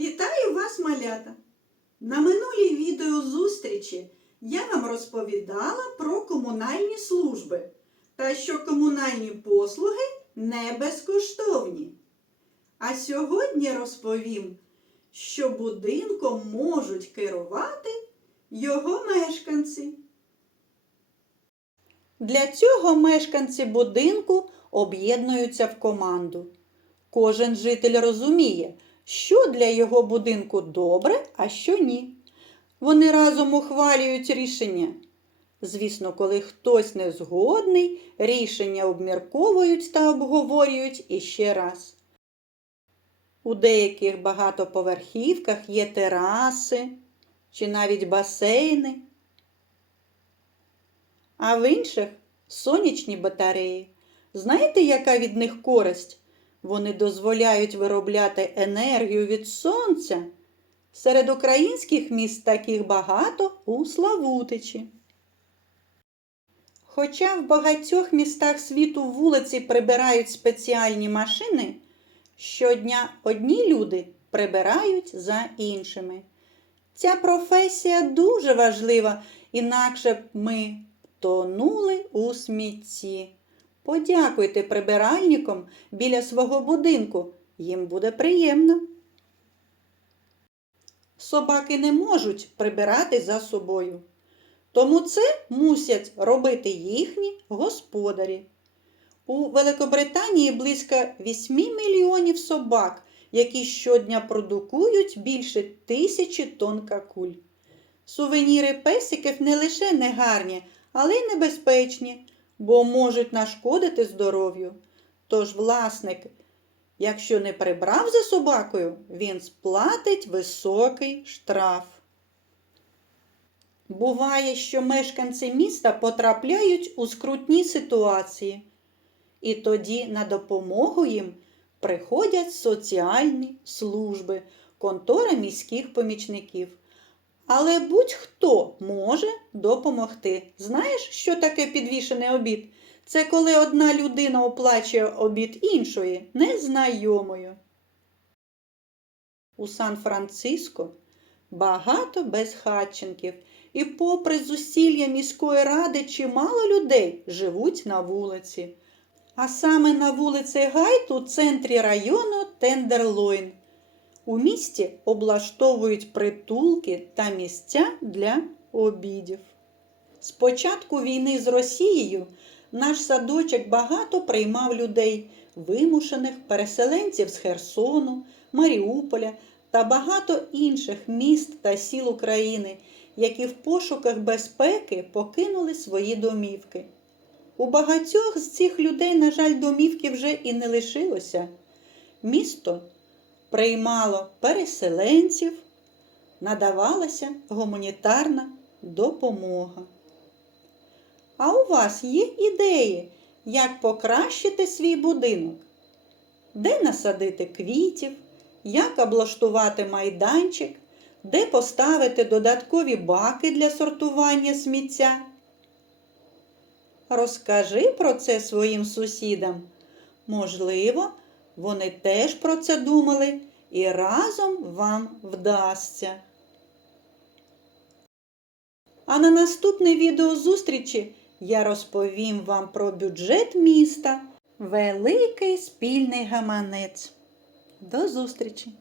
Вітаю вас, малята! На минулій відеозустрічі я вам розповідала про комунальні служби та що комунальні послуги не безкоштовні. А сьогодні розповім, що будинком можуть керувати його мешканці. Для цього мешканці будинку об'єднуються в команду. Кожен житель розуміє, що для його будинку добре, а що ні. Вони разом ухвалюють рішення. Звісно, коли хтось не згодний, рішення обмірковують та обговорюють іще раз. У деяких багатоповерхівках є тераси чи навіть басейни, а в інших сонячні батареї. Знаєте, яка від них користь? Вони дозволяють виробляти енергію від сонця. Серед українських міст таких багато у Славутичі. Хоча в багатьох містах світу вулиці прибирають спеціальні машини, щодня одні люди прибирають за іншими. Ця професія дуже важлива, інакше б ми тонули у смітті. Подякуйте прибиральникам біля свого будинку, їм буде приємно. Собаки не можуть прибирати за собою. Тому це мусять робити їхні господарі. У Великобританії близько 8 мільйонів собак, які щодня продукують більше тисячі тонн какуль. Сувеніри песиків не лише негарні, але й небезпечні, бо можуть нашкодити здоров'ю. Тож власник, якщо не прибрав за собакою, він сплатить високий штраф. Буває, що мешканці міста потрапляють у скрутні ситуації, і тоді на допомогу їм приходять соціальні служби, контора міських помічників. Але будь-хто може допомогти. Знаєш, що таке підвішений обід? Це коли одна людина оплачує обід іншої, незнайомою. У Сан-Франциско багато безхатченків, і попри зусилля міської ради чимало людей живуть на вулиці. А саме на вулиці Гайт у центрі району Тендерлойн. У місті облаштовують притулки та місця для обідів. З початку війни з Росією наш садочок багато приймав людей, вимушених переселенців з Херсону, Маріуполя та багато інших міст та сіл України, які в пошуках безпеки покинули свої домівки. У багатьох з цих людей, на жаль, домівки вже і не лишилося. Місто приймало переселенців, надавалася гуманітарна допомога. А у вас є ідеї, як покращити свій будинок? Де насадити квітів, як облаштувати майданчик, де поставити додаткові баки для сортування сміття? Розкажи про це своїм сусідам. Можливо, вони теж про це думали і разом вам вдасться. А на наступне відео зустрічі я розповім вам про бюджет міста Великий спільний гаманець. До зустрічі!